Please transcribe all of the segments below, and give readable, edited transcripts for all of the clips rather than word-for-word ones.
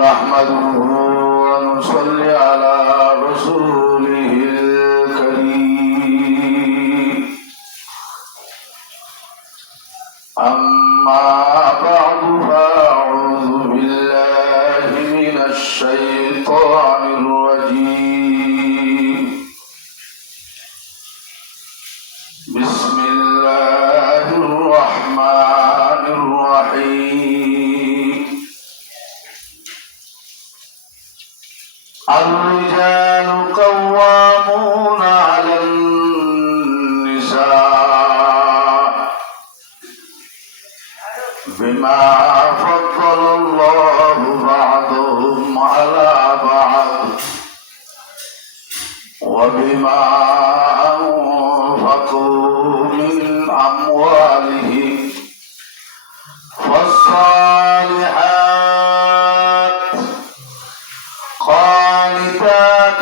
نحمده ونصلي على رسوله الكريم أما بعد فأعوذ بالله من الشيطان الرجيم بسم الله الرحمن الرحيم الرجال قوامون على النساء بما فضل الله بعضهم على بعض وبما أنفقوا من أموالهم فالصالحات قانتات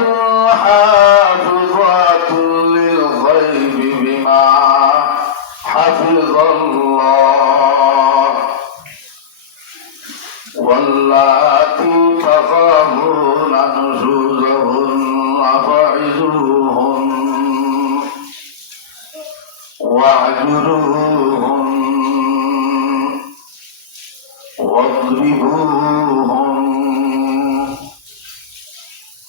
حافظات للغيب بما حفظ الله واللاتي تخافون نشوزهن فعظوهن واهجروهن واضربوهن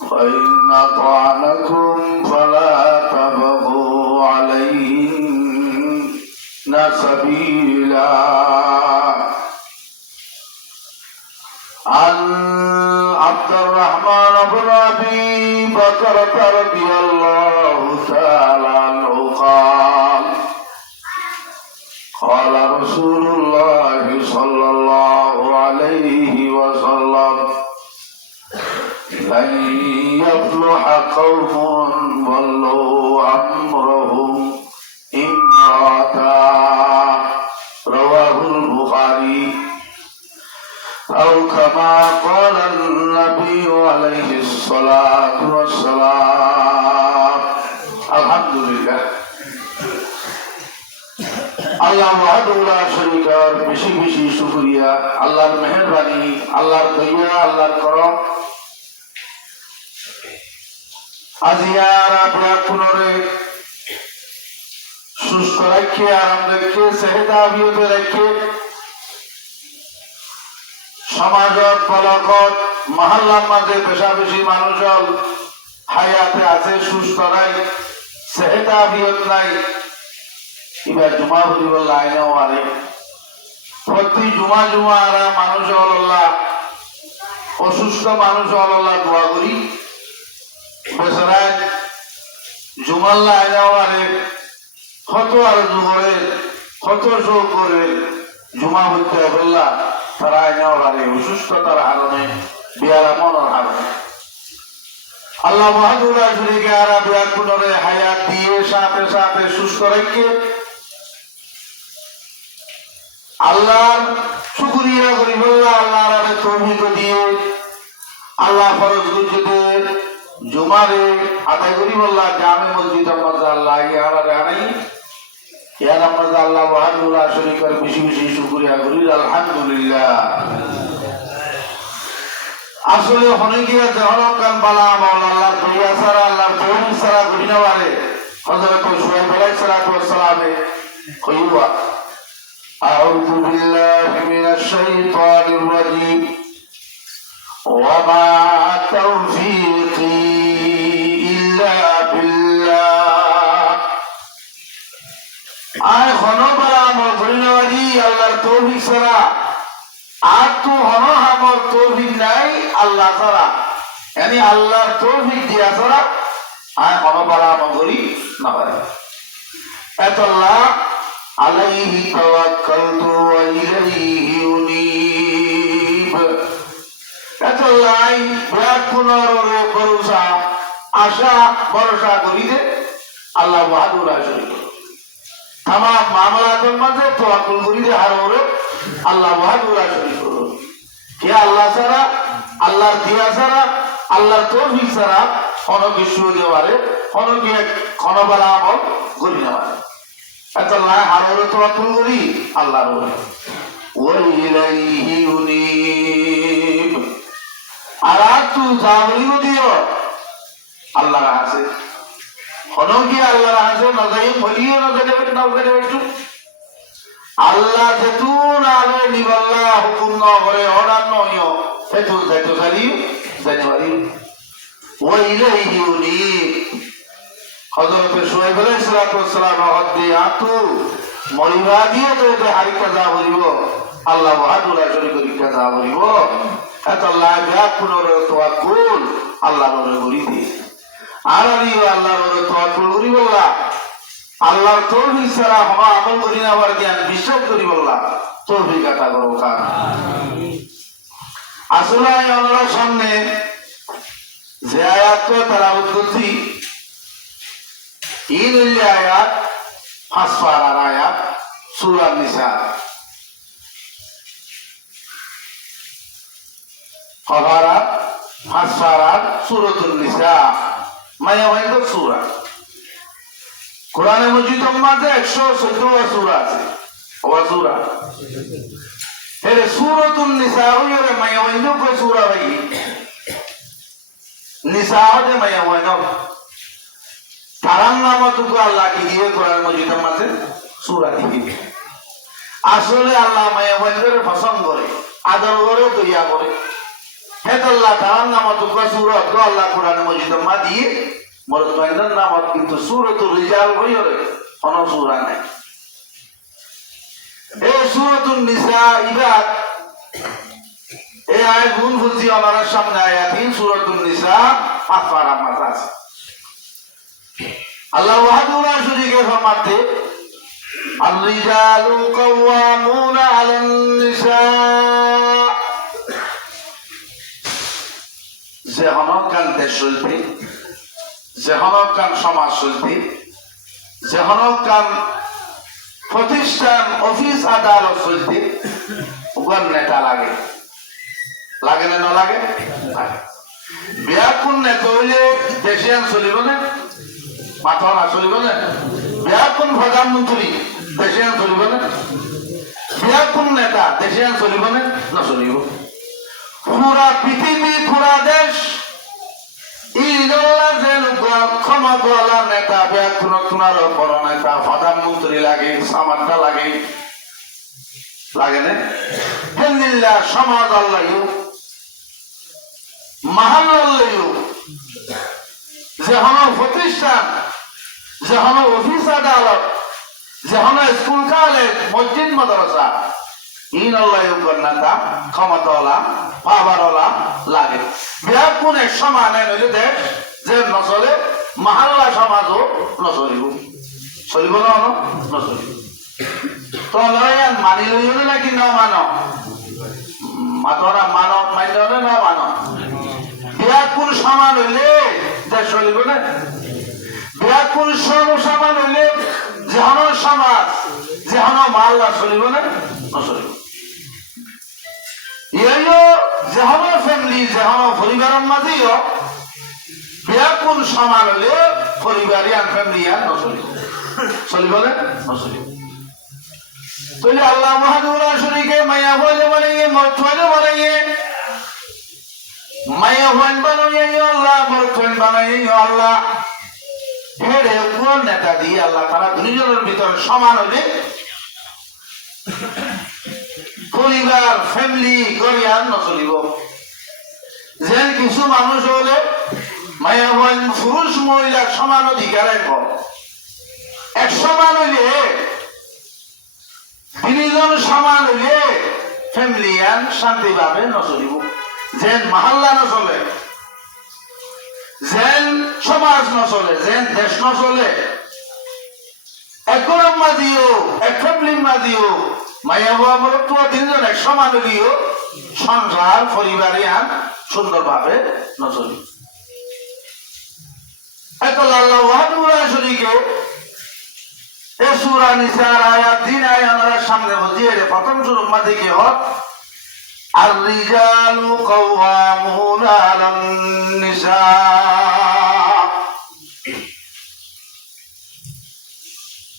فإن أطعنكم فلا تبغوا عليهن سبيلا عن عبد الرحمن بن أبي بكر رضي الله تعالى عنه قال رسول الله صلى الله عليه وسلم لن يفلح قوم ولوا أمرهم امرأتان رواه البخاري أو كما قال النبي عليه الصلاة والسلام الحمد لله আল্লাহ ওয়াহদাহু লা শারীকা লাহু বেশি বেশি শুকরিয়া আল্লাহর মেহেরবানি আল্লাহর দয়া আল্লাহর করম আজিয়ারা ব্রাকুনরে সুস্থ রাখে আরাম রেখে সেহতা বিয়তে রেখে সমাজত বলকত মহল্লার মাঝে বেশা বেশি মানুষজন হায়াতে আছে সুস্থ নাই সেহতা বিয়ত নাই এবার জুমা হরিব লাইনেও আরে প্রতি জুমা জুমা আরা মানুষ আল্লাহ অসুস্থ মানুষ আল্লাহ দোয়া করি বেসরায় জুমার লাইনেও আরে কত আর জুমরে কত শোক করে জুমা হইতে বললা তারা আইনেও আরে অসুস্থতার হারণে বিয়ারা মনের হারণে আল্লাহ বাহাদুর শরীকে আরা বিয়ার পুনরে হায়াত দিয়ে সাথে সাথে সুস্থ রেখে আল্লাহর শুকরিয়া করি বললা আল্লাহর তৌফিক দিয়ে আল্লাহ ফরজ গুজদের জুমারে আদায় করি বললা জামে মসজিদ মধ্যে আল্লাহ ইয়ারারে আনাই ইয়ার আমরা আল্লাহ বাহাদুর শরীফের বেশি বেশি শুকরিয়া করি আলহামদুলিল্লাহ আসলে অনেকে জহরকান বালা মাওলা আল্লাহর দয়া ছাড়া আল্লাহর তৌফিক ছাড়া করি না পারে হযরত শুআয়ব আলাইহিস সালাতু ওয়াস সালামে কইবা أعوذ بالله من الشيطان الرجيم وما توفيقي إلا بالله আয় হনবালা আমল করিনবাজি আল্লাহর তৌফিক ছাড়া আর তো হন আমল তৌফিক নাই আল্লাহ ছাড়া yani আল্লাহর তৌফিক দিয়া ছাড়া আয় হনবালা আমল করি না পারে এতল্লাহ عليه توكلت وإليه أنيب এতলাই প্রার্থনার ভরসা আশা ভরসা করি যে আল্লাহ বাহাদুর শরীফ তামাম মামলাতের মাঝে তাওয়াক্কুল করি যে আর ওরে আল্লাহ বাহাদুর শরীফ কে আল্লাহ ছাড়া আল্লাহর দিয়া ছাড়া আল্লাহর তৌফিক ছাড়া কোন কিছু দেওয়ারে কোন কোনবালা আমল করি না আল্লাহ হাররে তাওয়াক্কুল করি আল্লাহর উপরে ওয়াইলাইহি ইউনিব যা বলিব দিও আল্লাহ আছে হনকি আল্লাহ আছে নজাই বলিও নজাই একটু আল্লাহ যেতু না আলো নিবাল্লা হুকুম ন করে অর্ডার নয় সেতু যেতু জানিও জানি ও ইলাইহি উনিব হযরত শুআইব আলাইহিস সালাম হদ্দে আতু মরিবা দিয়ে তো হারিকা যা বলিব আল্লাহ ওয়াহাদুল্লাহ শরীক করিকা যা বলিব এত আল্লাহ বিয়াক পুনরে তাওয়াক্কুল আল্লাহ নরে করি দি আর আলিও আল্লাহ নরে তাওয়াক্কুল করি বললা আল্লাহর তৌফিক ছাড়া হওয়া আমল করি না আবার জ্ঞান বিশ্বাস করি বললা তৌফিক আতা করো কা আসলে ওনার সামনে যে আয়াত তেলাওয়াত করছি এই হইলে আয়াত ফাসফারার আয়াত সূরা নিসা ফাসফারার ফাসফারার সূরাতুন নিসা মায়াবাইদ সূরা কোরআনে মজিদের মধ্যে 114 সূরা আছে ওয়া সূরা এর সূরাতুন নিসা হইরে মায়াবাইদ কো সূরা ভাই নিসা দে মায়াবাইদ তারার নাম তো আল্লাহ কি দিয়ে কোরআন মজিদের মধ্যে সূরা দিবে আসলে আল্লাহ মায়াবাইদের পছন্দ করে আদর করে দয়া করে হে আল্লাহ তারার নাম তো সূরা তো আল্লাহ কোরআন মজিদের মধ্যে দিয়ে মরদাইনের নাম কিন্তু সূরাতুর রিজাল হইরে কোন সূরা নাই এই সূরাতুন নিসা ইবাদ এই আয়াত গুণ বুঝি আমার সামনে আয়াত সূরাতুন নিসা ফাসফারা মাঝে আছে আল্লাহ ওয়াহাদুল্লাহ শরীকে ফরমাতে আর-রিজালু কাওয়ামুনা আলান নিসা যে হনকান দেশ চলতে যে হনকান সমাজ চলতে যে হনকান প্রতিষ্ঠান অফিস আদালত চলতে ওখান নেতা লাগে লাগে না লাগে বিয়া কোন নেতা হইলে দেশে চলিব না মাথা না চলিব না বিয়া কোন প্রধানমন্ত্রী দেশে চলিব না বিয়া কোন নেতা দেশে চলিব না না চলিব পুরা পৃথিবী পুরা দেশ ইল্লাহ যেন ক্ষমতাওয়ালা নেতা বিয়া কোন তোমার বড় নেতা প্রধানমন্ত্রী লাগে সামান্তা লাগে লাগে না আলহামদুলিল্লাহ সমাজ আল্লাহ মহান আল্লাহ যেন প্রতিষ্ঠান যেন অফিস আদালত যেন স্কুল কলেজ মসজিদ মাদ্রাসা ইন আল্লাহ নেতা ক্ষমতাওয়ালা পাওয়ারওয়ালা লাগে বিয়া কোন এক সমানে নইলে দেশ যে নচলে মহল্লা সমাজও নচলিব চলিব না নচলিব তো মানি লইলে নাকি ন মান মাতরা মানব মান্য না মান বিয়া কোন সমান হইলে দেশ চলিব না বিয়া কোন সমান হইলে যেন সমাজ যেন মাল্লা চলিব না নচলিব ইয়ো যেন ফ্যামিলি যেন পরিবারের মাঝেও বিয়া কোন সমান হইলে পরিবারে আর ফ্যামিলি আর নচলিব চলিব না নচলিব তাহলে আল্লাহ ওয়াহাদুল্লাহ শরীকে মায়া হইলে বানাইয়ে মরতুয়ালে বানাইয়ে মায়া হইন বানাইয়ে আল্লাহ মরতুয়ান বানাইয়ে আল্লাহ হেরে কোন নেতা দিয়ে আল্লাহ তারা দুইজনের ভিতরে সমান হলে পরিবার ফ্যামিলি করে আর নচলিব যে কিছু মানুষ হলে মায়া হইন পুরুষ মহিলা সমান অধিকার এক সমান হইলে তিনজন সমান হইলে ফ্যামিলি আর শান্তি ভাবে নচলিব যেন মহল্লা নচলে যেন সমাজ নচলে যেন দেশ নচলে এক গরম মাঝিও এক ফ্যামিলির মাঝিও মায়া বাবা মরত্ব তিনজন এক সমান হইলেও সংসার পরিবারে আর সুন্দর ভাবে নচলে এত আল্লাহ ওয়াহাদুল্লাহ শরীকে এই সূরা নিসার আয়াত 3 আয়াতের সামনে বুঝিয়ে প্রথম শুরু মাঝে কি হয় আর-রিজালু কাওয়ামুনা আলান নিসা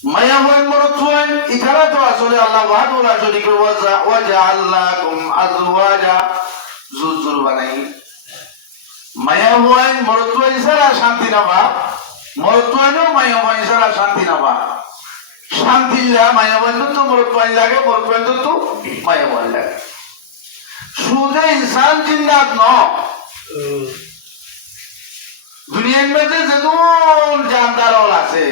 মায়া হই মরতুন ইতারা তো আসলে আল্লাহ ওয়াহাদুল্লাহ শরীকে ওয়াজআল্লাকুম আজওয়াজা জুজুর বানাই মায়া হওয়াই মরত্বাই ছাড়া শান্তি নাবা, মরত্বাইও মায়া হওয়াই ছাড়া শান্তি নাবা। শান্তি মায়া বন্ধু তো মরত্বাই লাগে, মরত্বাই তো মায়া হওয়াই লাগে। শুধু ইনসান জিন্নাত ন দুনিয়ার মধ্যে যেমন জানদার আছে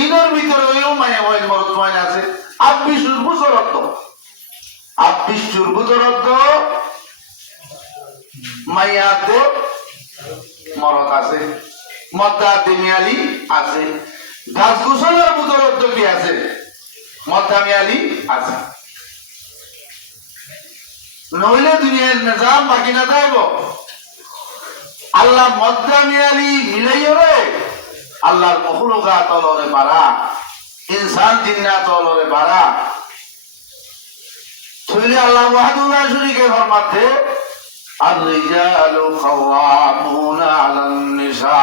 ইনোর ভিতরেও মায়া হওয়াই মরত্বাই আছে। ২৮ বছর অর্থ ২৮ বছর অর্থ মাইয়াতে মরক আছে, মদ্দাতে মিয়ালি আছে, গাছ গোসলের বুতরত্ব কি আছে, মদ্দা মিয়ালি আছে। নইলে দুনিয়ার নিজাম বাকি না থাকব। আল্লাহ মদ্দা মিয়ালি মিলাই রে আল্লাহর মখলুকা তলরে বাড়া, ইনসান জিন্না তলরে বাড়া। তৈরি আল্লাহ ওয়াহদুল্লাহ শরীকে ফরমাতে الرجال قوامون على النساء।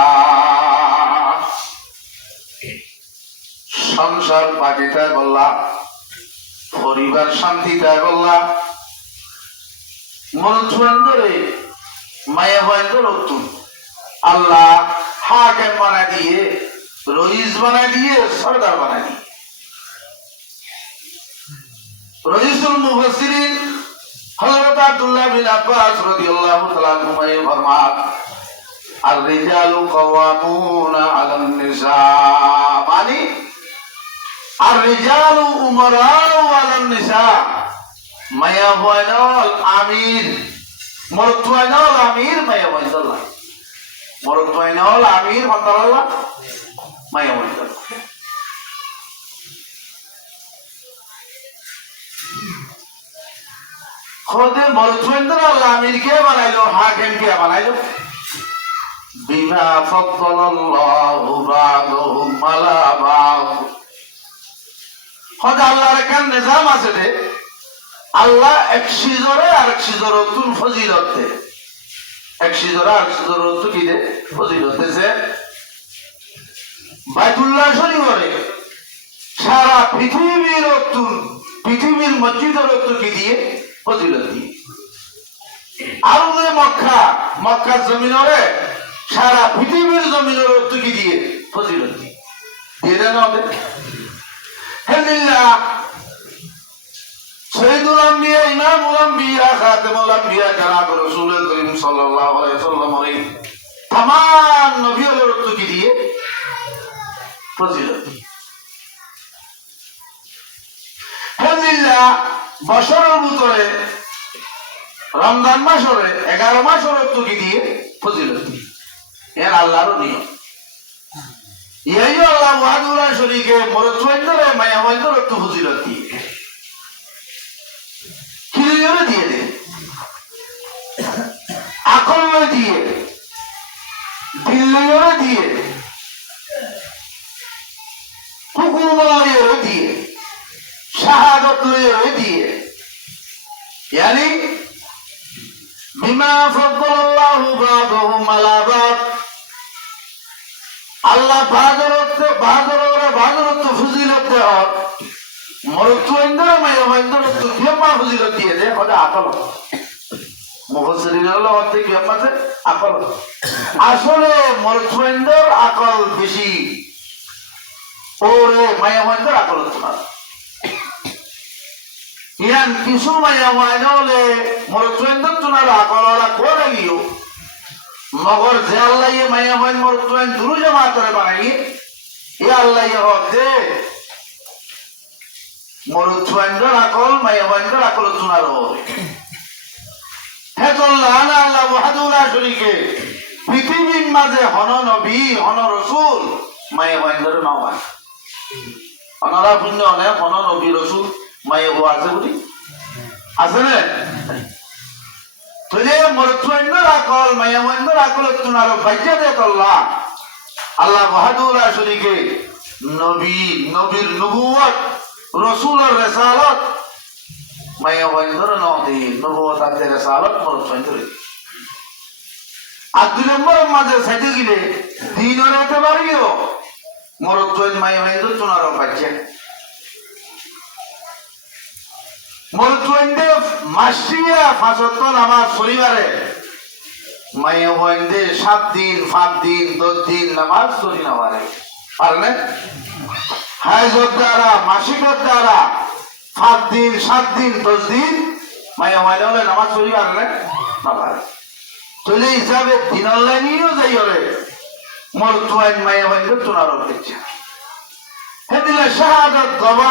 সংসার পাকিটায় বললা, পরিবার শান্তিটায় বললা, মনুষ্যরে মায়া বয়ন্দর উত্তম আল্লাহ হাকেম বানায় দিয়ে, রইস বানায় দিয়ে, সরদার বানায় দিয়ে। রইসুল মুফাসসিরিন হযরত আব্দুল্লাহ বিন আব্বাস রাদিয়াল্লাহু তাআলা আনহুমায়ে ফরমান আর-রিজালু কাওয়ামুনা আলান নিসা, মানে আর-রিজালু উমারাউ আলান নিসা। মায়া হওয়াইনল আমির, মরদ হওয়াইনল আমির, মায়া হওয়াইনল মরদ হওয়াইনল আমির, মান্দাল্লাহ মায়া হওয়াইনল। খোদে মরদ আল্লাহ আমির কে বানাইলো, হাকিম কে বানাইলো? বিমা ফাদ্দালাল্লাহু বা'দাহুম আলা বা'দ। খোদে আল্লাহর একটা নিজাম আছে রে, আল্লাহ এক সিজরে আর এক সিজরে তুল ফজিলত দে, এক সিজরে আর সিজরে তুল কি দে ফজিলত দেছে। বাইতুল্লাহ শরীফে সারা পৃথিবীর তুল, পৃথিবীর মসজিদের তুল কি দিয়ে ফজিলত দিয়ে। আর মক্কা, মক্কার জমিনরে সারা পৃথিবীর জমিনের তুল কি দিয়ে ফজিলত দিয়ে দিয়ে দেন আমাদের। আলহামদুলিল্লাহ সৈয়দুল আম্বিয়া, ইমামুল আম্বিয়া, খাতামুল আম্বিয়া জনাব রাসূল করিম সাল্লাল্লাহু আলাইহি ওয়াসাল্লাম এর तमाम নবীদের তুল কি দিয়ে ফজিলত। আলহামদুলিল্লাহ বছরের ভিতরে রমজান মাসরে 11 মাসের তুল কি দিয়ে ফজিলত এর আল্লাহর নিয়ম। এই আল্লাহ ওয়াহদুল্লাহ শরীকে মরদ ওয়াইন্দরে মায়া ওয়াইন্দরে তুল ফজিলত দিয়ে কিলিয়রে দিয়ে দে, আকল দিয়ে, দিল্লিয়রে দিয়ে, হুকুমরে দিয়ে, শাহাদত লয়ে দিয়ে, यानी বিমা ফাদ্দালাল্লাহু বা'দাহুম আলা বা'দ। আল্লাহ ভাগরত ফজিলত দেওয়ার মরদ ওয়াইন্দরে মায়া ওয়াইন্দরে তুল কিয়ামা ফজিলত দিয়ে দে। খোদা আকল মুফাসসিরিনের মধ্যে কি আছে আকল। আসলে মরদ আকল বেশি, ওরে মায়া ওয়াইন্দর আকল না। ইয়ান কিছু মায়া ওয়াইনলে মরদ তুনার আকলরা করে লিও, মগর যে আল্লাহ মায়া ওয়াইন মরদ দুরু জামাত করে বানাই, এ আল্লাহ হতে মরদ আকল মায়া ওয়াইন্দর আকল তুনার আল্লাহ ওয়াহদুল্লাহ শরীকে পৃথিবীর মাঝে হন নবী হন রসুল মায়ে ওয়াইন্দর নবান অনারা পুণ্য অনেক হন নবী রসুল মায়ে ও আছে বলি আছে না। তুলে মরদ আকল মায়া ওয়াইন্দর আকল তুনার বাজ্যা দে আল্লাহ আল্লাহ ওয়াহদুল্লাহ শরীকে নবীর নবুয়ত রসুলের রিসালাত মায়া ওয়াইন্দর নদী নবুয়ত আর রিসালাত মরদ ওয়াইন্দর। আর 2 নম্বর মাঝে সাইতে গেলে দিনের হতে পারিও মরদ মায়া ওয়াইন্দর তুনার বাচ্চা মরদ ওয়াইন্দে মাসিয়া 5 ওয়াক্ত নামাজ পরিবারে মাইয়া বন্ধে 7 দিন 5 দিন 10 দিন নামাজ পড়ি না পারে হায়জত দ্বারা মাসিকত দ্বারা 5 দিন 7 দিন 10 দিন মাইয়া বন্ধে হলে নামাজ পড়ি পারে না পারে তাহলে হিসাবে দিন অনলাইনেও যাই হলে মোর তুয়াইন মাইয়া বন্ধে তোনার হচ্ছে হেদিলে শাহাদাত গবা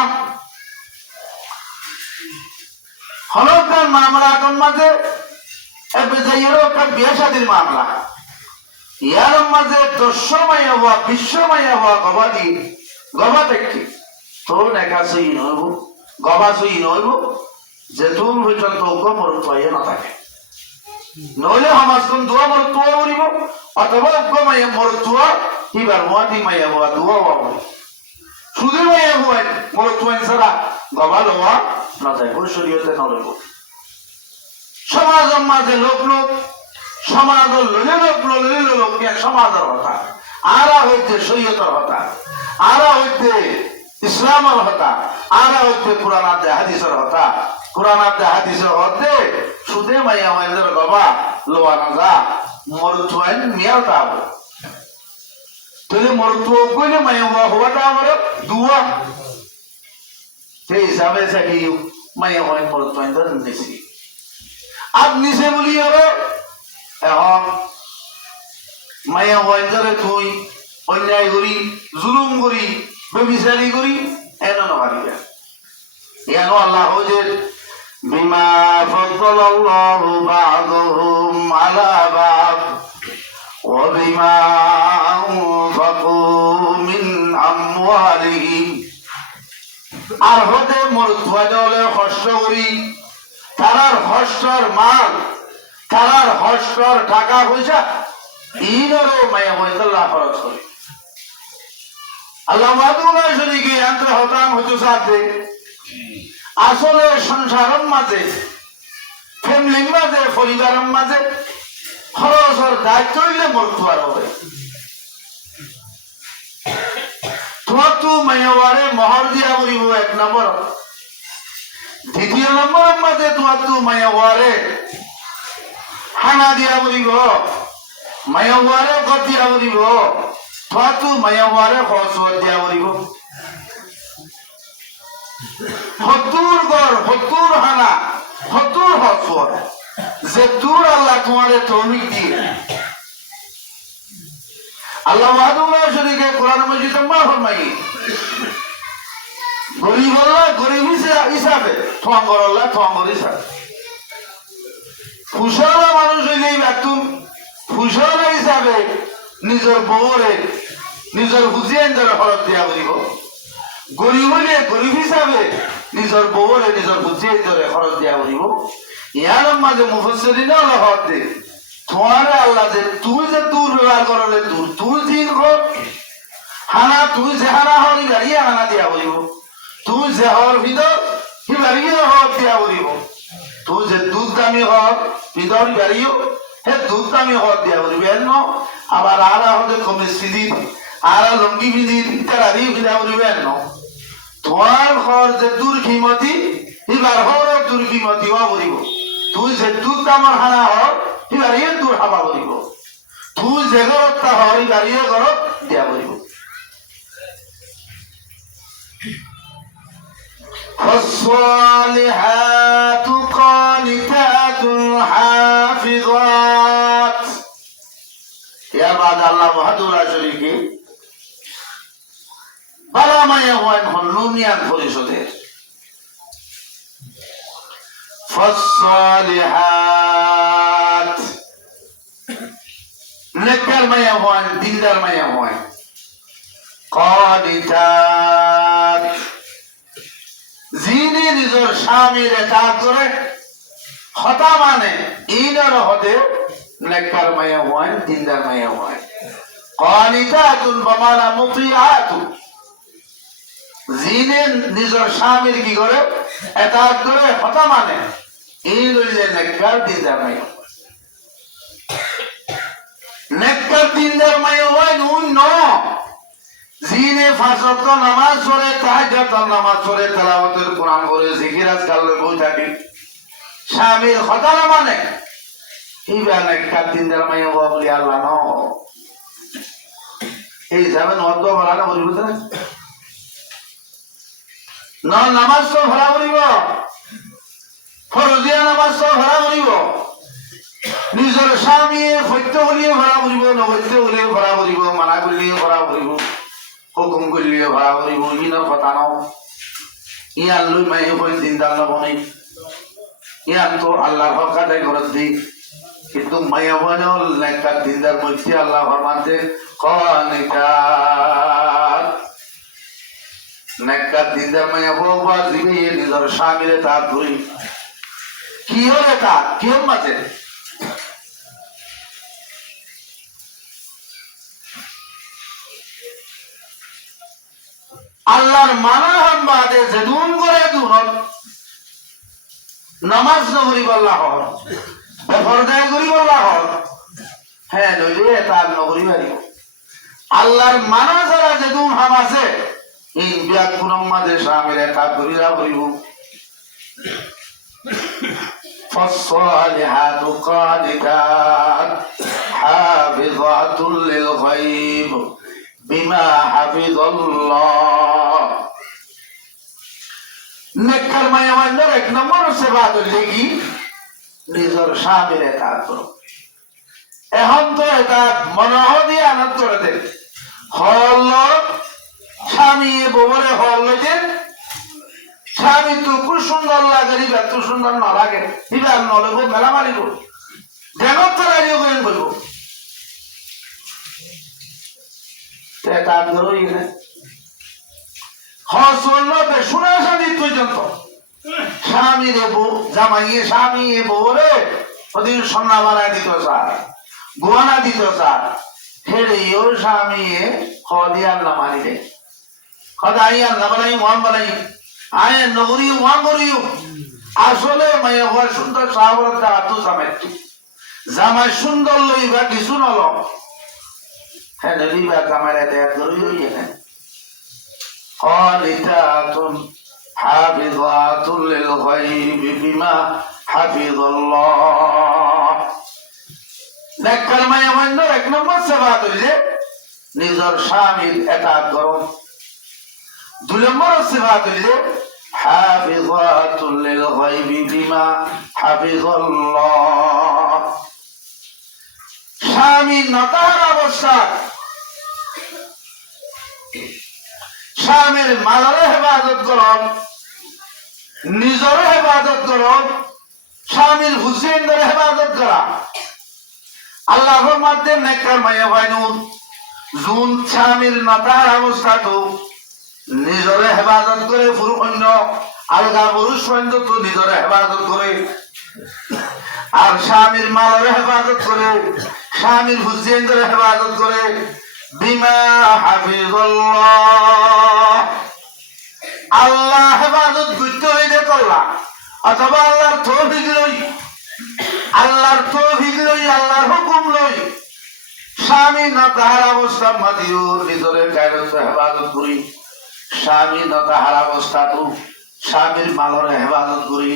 হলকার মামলা এখন মাঝে বিয়ে শাদীর মামলা ইয়ার মাঝে 10 মাইয়া হওয়া 20 মাইয়া হওয়া গবাদি গবা দেখি তোর দেখা সই নইব গবা সই নইব যে তোর হইতাল তো মর পাইয়ে না থাকে নইলে সমাজ কোন দোয়া মর তোয়া উড়িব অথবা মাইয়া মর তোয়া কিবার মোয়াটি মাইয়া হওয়া দোয়া হওয়া শুধু মাইয়া হওয়ায় মর তোয়া ছাড়া গবা লওয়া না যায় ওই শরীয়তে নলইব সমাজের মাঝে লোক সমাজের ললিল লোক সমাজের হতা আরা হইতে শরীয়তের হতা আরা হইতে ইসলামের হতা আরা হইতে কোরআন হাদিসের হতা কোরআন হাদিসের হতে সুদে মাইয়া মাইদের গবা লোয়া না যা মরুতুয়াইন মিয়ালটা হবে তাহলে মরুতুয়া কইলে মাইয়া হওয়াটা আমার দুয়া সেই হিসাবে সাকি মাইয়া হয় মরুতুয়াইন ধরে নিছি আজ নিচে বলি হবে এখন মাইয়া ওয়াইজারে তুই অন্যায় করি জুলুম করি বেবিচারি করি এনো নপারিবা এনো আল্লাহ হইদের বিমা ফাদালাল্লাহু বা'দাহুম আলা বা'দ ওয়া বিমা আনফাকু মিন আমওয়ালিহিম আর হতে মরতুয়া দলে কষ্ট করি তারার হস্যর মাল তারার হস্যর টাকা পয়সা ইনরও মায়া মহিদুল্লাহ খরচ করে আল্লাহ মাদুল্লাহ শরীকে আনতে হতাম হতো সাথে আসলে সংসারের মাঝে ফ্যামিলির মাঝে পরিবারের মাঝে খরচের দায়িত্ব হইলে মরতুয়ার হবে তোমার তো মায়াওয়ারে মহর দিয়া বলিব 1 নম্বর দ্বিতীয় নম্বরের মাঝে তোমার তো মায়াওয়ারে হানা দিয়া বলিব মায়াওয়ারে গদ দিয়া বলিব তোমার তো মায়াওয়ারে খরচ দিয়া বলিব 70 গড় 70 হানা 70 হসর যে দূর আল্লাহ তোমারে তৌফিক দিয়ে আল্লাহ ওয়াহদাহু শরীকে কোরআন মাজিদে মা ফরমাই গরিব আল্লাহ গরিব হিসাবে থঙ্গর আল্লাহ থঙ্গর হিসাবে ফুসলা মানুষ হইলেই বাতুম ফুসলা হিসাবে নিজের বউরে নিজের হুজিয়ান ধরে খরচ দিয়া বলিব গরিব হইলে গরিব হিসাবে নিজের বউরে নিজের হুজিয়ান ধরে খরচ দিয়া বলিব ইয়ার মাঝে মুফাসসিরিন হদ দে তোমারে আল্লাহ যে তুই যে দূর ব্যবহার করলে দূর তুই দিন কর হানা তুই যে হানা হরি গাড়িয়ে হানা দিয়া বলিব তুই যে হর ভিতর হি গাড়িয়ে হর দিয়া বলিব তুই যে দুধ দামি হর ভিতর গাড়িও হে দুধ দামি হর দিয়া বলিব এন আবার আরা হতে কমিস ফিদিন আরা লঙ্গি ফিদিন ইত্যাদি দিয়া বলিব এন তোমার হর যে দূর খিমতি হিবার হর দূর খিমতি হওয়া বলিব তুই যে দুধ দামার হানা হর হিবারিয়ে দূর হাবা বলিব তুই যে ঘরত তা হর হিবারিয়ে ঘরত দিয়া বলিব فالصالحات قانتات حافظات يا بعد الله وحده لا شريك بلا ما يهوان هنونيان পরিষদের فالصالحات নেককার মায়া হওয়ান দিনদার মায়া হওয়ান قانتات যিনি নিজের স্বামীর এতাত করে হতা মানে ইনার হতে নেককার মায়া হওয়ান দিনদার মায়া হওয়ান কানিতাতুন বমানা মুতিআতুন যিনি নিজের স্বামীর কি করে এতাত করে হতা মানে এই রইলে নেককার দিনদার মায়া নেককার দিনদার মায়া হওয়ান অন্য যিনি 5 ওয়াক্ত নামাজ পড়ে তাহাজ্জুদের নামাজ পড়ে তেলাওয়াতের কোরআন করে জিকির আজকার বই থাকে স্বামীর কথা না মানে ইবান একটা দিনদার মাইয়া বলি আল্লাহ ন এই যাবেন অর্ধ ভরা না বলিব না নামাজ তো ভরা বলিব ফরজিয়া নামাজ তো ভরা বলিব নিজের স্বামী সত্য বলিয়ে ভরা বলিব নসত্য বলিয়ে ভরা বলিব মানা করলিয়ে ভরা বলিব হুকুম করলিয়ে ভরা বলিব ইনৰ কথা ন ইয়ান লৈ মাইয়ে বই দিনদার নবনে ইয়ান তো আল্লাহর হক আদায় করে দি কিন্তু মাইয়া বনে একটা দিনদার মধ্যে আল্লাহ ফরমাতে কনিকাত নেককার দিনদার মাইয়া বউ বা দিবে নিজের স্বামীরে তার ধরি কি হলে তা কেউ মাঝে আল্লাহর মানা হন বাদে যেদুন করে দুন নামাজ নগরী বল্লা হন বেফরদায় করি বল্লা হন হ্যাঁ নইলে তার নগরী বাড়িব আল্লাহর মানা ছাড়া যেদুন হাম আছে এই বিয়াত পুনম মাঝে স্বামীর একা করিরা করিব فالصالحات قانتات حافظات للغيب بما حفظ الله নেককার মায়া ওয়ান্ডার এক নম্বর সেবা করলেগি নিজের স্বামীর একা করো এখন তো এটা মনোহ দিয়ে আনন্দ করে দে হল স্বামী ববরে হল যে স্বামী তো খুব সুন্দর লাগে এত সুন্দর না লাগে এবার নলে মেলা মারিব জগৎ চালাইও করেন বলবো কাজ করো এখানে হসল শোনা স্বামী পর্যন্ত স্বামী রে বউ জামাইয়ে স্বামী এ বউরে ওদিন সোনা বাড়ায় দিত স্যার গোয়ানা দিত স্যার হেরে ওর স্বামী হদি আল্লাহ মারিলে হদাই আল্লাহ বানাই মহান বানাই আয় নগরী মহান করিও আসলে মাইয়া হওয়া সুন্দর সাহাবরতা আতো জামাই সুন্দর লইবা কিছু নল হ্যাঁ নলিবা জামাইরা দেয়া করিও এখানে খালিতাতুন হাফিজাতুল লিল গায়বি বিমা হাফিজাল্লাহ নেককার মাইয়া ওয়ান্ডার এক নম্বর সেবা করিলে নিজের স্বামীর এতাত করো দুই নম্বর সেবা করিলে হাফিজাতুল লিল গায়বি বিমা হাফিজাল্লাহ স্বামী নতার অবস্থা স্বামীর মালের হেফাজত করন নিজের হেফাজত করন স্বামীর হুসেনদের হেফাজত করা আল্লাহর মধ্যে নেককার মাইয়া বাইনুন জুন স্বামীর নতার অবস্থা তো নিজরে হেফাজত করে অন্য আলগা পুরুষ পর্যন্ত তো নিজরে হেফাজত করে আর স্বামীর মালের হেফাজত করে স্বামীর হুসেনদের হেফাজত করে বিমা হাফিজাল্লাহ আল্লাহ হেফাজত করতে হইলে করলা অথবা আল্লাহর তৌফিক লই আল্লাহর হুকুম লই স্বামী না তাহার অবস্থা মাতিও নিজের গায়রত হেফাজত করি স্বামী না তাহার অবস্থা তো স্বামীর মালের হেফাজত করি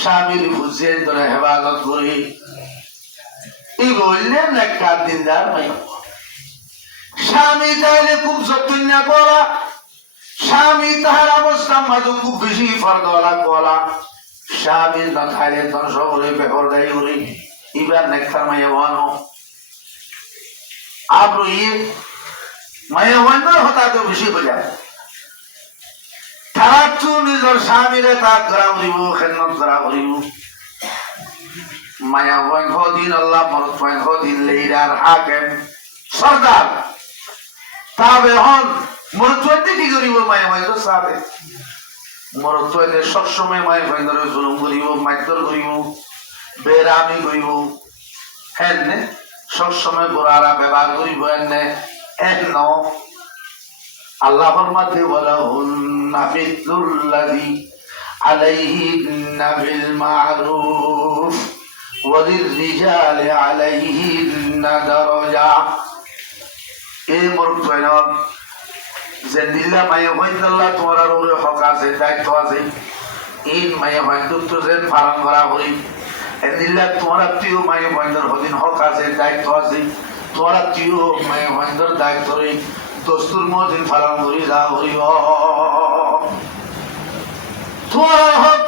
স্বামীর হুসেনদের হেফাজত করি এই বললেন একটা দিনদার মাইয়া স্বামী চাইলে খুব যত্ন করা স্বামী তাহার অবস্থা মাঝে খুব বেশি ফরদওয়ালা করা স্বামী না খাইলে তখন সকলে বেপরদায়ী করি এবার নেককার মাইয়া বানো আবার মাইয়া বানোর হতা তো বেশি হয়ে যায় তারা তো নিজের স্বামীরে তার ধরা করিব খেদমত করা করিব মায়া পয়েন্ট দিন আল্লাহ মরত পয়েন্ট দিন লেইরার হাকেম সর্দার তবে হন মরত কি করিব মায়া হয়তো সাবে মরত সবসময় মায়ের পয়েন্টরে জুলুম করিব মাইতর করিব বেরামি করিব হ্যাঁ সবসময় বোরারা ব্যবহার করিব এনে এন আল্লাহর মধ্যে বলা হুন্না মিথলুল্লাযী আলাইহিন্না বিল মা'রুফ ওয়া লিররিজালি আলাইহিন্না দারাজা এই মরুত্বয়ন যে দিল্লা মায়া হইতাল্লাহ তোমার ওরে হক আছে দায়িত্ব আছে এই মায়া হয়তো তো যে পালন করা করি এদিল্লা তোমার আত্মীয় মায়ে মহেন্দ্র হদিন হক আছে, দায়িত্ব আছে, তোমার আত্মীয় মায়ে মহেন্দ্র দায়িত্ব রে দস্তুর মদিন ফালাম করি যা করিব তোমার হক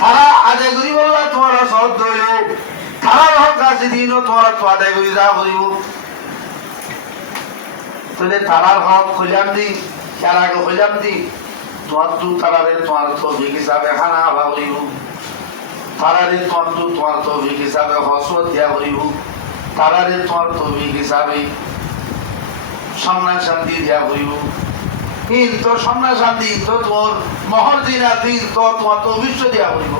তারা আদায় করি বললা তোমার সহজ ধরে তারার হক আছে দিনও তোমার তো আদায় করি যা করিব তাহলে তারার হক হইলাম দি তার আগে হইলাম দি তোমার তো তারারে তোমার তো ভিক হিসাবে খানা হওয়া করিব তারারে তোমার তো ভিক হিসাবে হসরত দিয়া করিব তারারে তোমার তো ভিক হিসাবে সম্মান শান্তি দিয়া করিব কিন্তু সম্মান শান্তি তো তোর মহর দিন আর দিন তো তোমার তো বিশ্ব দিয়া করিব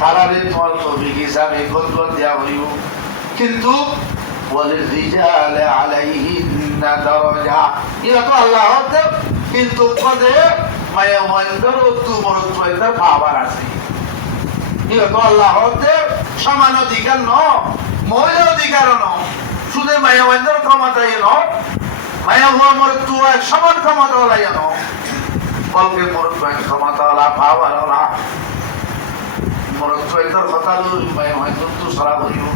তারারে তোমার তো ভিক হিসাবে গদগদ দিয়া করিব কিন্তু وللرجال عليهن درجة إذا তো আল্লাহ দেব কিন্তু পদে মায়া মহেন্দ্র তোমার চৈতা পাওয়ার আছে এটা তো আল্লাহ দেব সমান অধিকার ন মহিলা অধিকার ন শুধু মায়া মহেন্দ্র ক্ষমতাই ন মায়া হওয়া মোর তুয়া সমান ক্ষমতা হলাই ন বলকে মোর ক্ষমতা হলা পাওয়ার হলা মোর চৈতার কথা লই মায়া মহেন্দ্র তো সরা করিব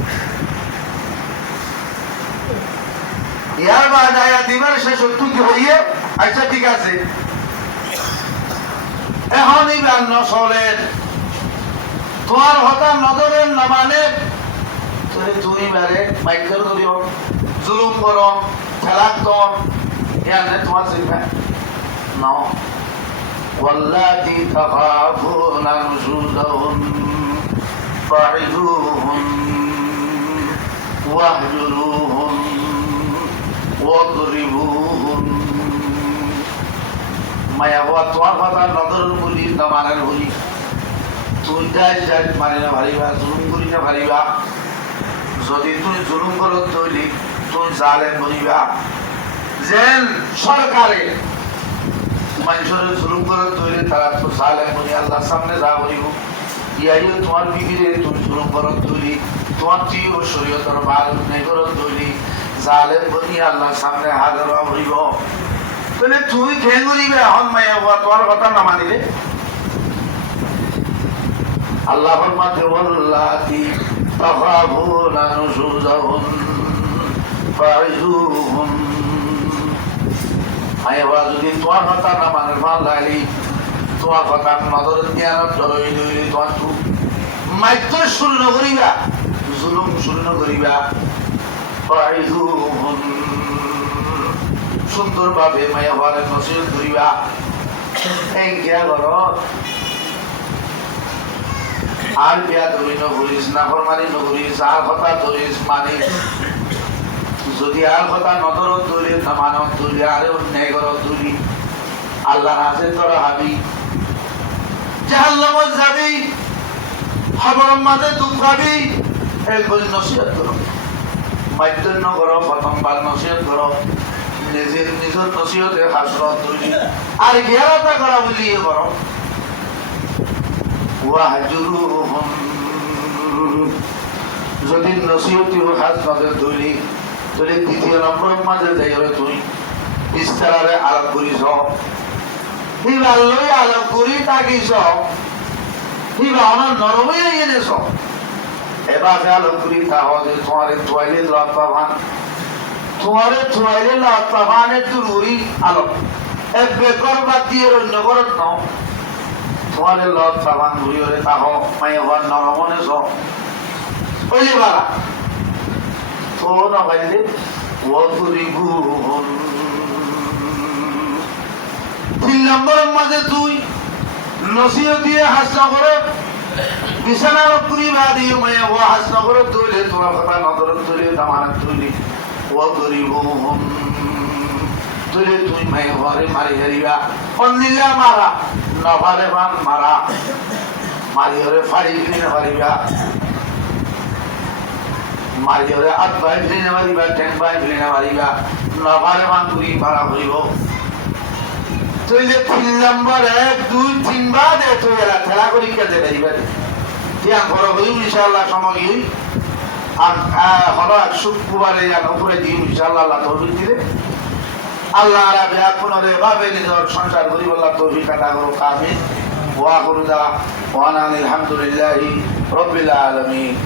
ইয়ার বাদ আয়া দিবার শেষ তুই হইয়ে আচ্ছা ঠিক আছে এখনই বান্ন চলেন তোমার হতা নজরের নামানে তুই বারে মাইকের ধরিও জুলুম করো খেলাক্তন ইয়ানে তোমার চিন্তা নাও واللاتي تخافون نشوزهن فاعظوهن واهجروهن واضربوهن মায়া বাবা তোমার কথা নজরের বলি নামানের বলি তুই যাই মারি না ভারিবা জুলুম করি না ভারিবা যদি তুই জুলুম করো তৈরি তুই জালেম বলিবা যেন সরকারে মানুষের জুলুম করো তৈরি তারা তো জালেম বলি আল্লাহর সামনে যা বলিব ইয়াইও তোমার বিবিরে তুমি জুলুম করো তৈরি তোমার তুইও শরীয়তের বাল নেই করো তৈরি জালেম বলি আল্লাহর সামনে হাজার বলিব তাহলে তুই খেয়ে করিবে এখন মায়া বাবা তোমার কথা না মানিলে আল্লাহর মাঝে ওয়াল্লাতি তাখাফুনা নুশুজাহুন ফাইজুহুন মায়া যদি তোমার কথা না মানে মানলি তোমার কথা নজর জ্ঞান ধরই ধরি তোমার তু মাইত্র শূন্য করিবা জুলুম শূন্য করিবা ফাইজুহুন সুন্দরভাবে মায়া বারে নসিহত করিবা এই জ্ঞান করো আর বিয়া ধরি নকরিস নাফরমানি নকরিস আর কথা ধরিস মানিস যদি আর কথা নজরত ধরি না মানত ধরি আরে অন্যায় করত ধরি আল্লাহর হাতে তোরা হাবি জাহান্নামত যাবি খবরের মাঝে দুঃখ খাবি এরপর নসিহত করো মাধ্যন্য করো প্রথমবার নসিহত করো নিজের নসিহতে হাসরত ধরি আর ঘেরাটা করা বলিয়ে করো যদি নসিহতি হাত নজর ধরি তাহলে দ্বিতীয় নম্বর মাঝে যাই তুই ইস্তারে আলাপ করিস হিবাল্লই আলাপ করি তাকিস হিবা আমার নরমে এনেছ এবার আলাপ করি তাহলে তোমার তোয়াইলে লতাবান তোমার তোয়াইলে লতাবানের জরুরি আলাপ এক বেকর বাদ দিয়ে অন্য করত নাও তোমার লত সাবান ঘুরিয়ে তাহ মাই হওয়ার নরমনে সব ওই যে বালা তো না পাইলে তিন নম্বরের মাঝে তুই নসিহত দিয়ে হাসনা করে বিছানার পুরি বা দিয়ে মাই হওয়া হাসনা করে তুইলে তোমার কথা নজরত তুলে দামানত তুলি ও গরিব তুলে তুই মাই হওয়ারে মারি হারিবা অন্দিলা মারা নভারে বান মারা মারিয়রে ফাড়ি কিনে মারিবা মারিয়রে আট বাই কিনে মারিবা ঠেং বাই কিনে মারিবা নভারে বান করি মারা হইব তুই যে 3 নম্বর 1 2 3 বাদে তুই এরা খেলা করি খেতে পারিবা তিয়া বড় হই ইনশাআল্লাহ সময় হই আর হলো শুক্রবারে আর উপরে দিই ইনশাআল্লাহ আল্লাহ তৌফিক দিলে আল্লাহ রাবে আপনারে ভাবে নিজের সংসার করি বল্লা তৌফিক আতা করো কামিল ওয়া কুরদা ওয়া আলহামদুলিল্লাহি রব্বিল আলামিন।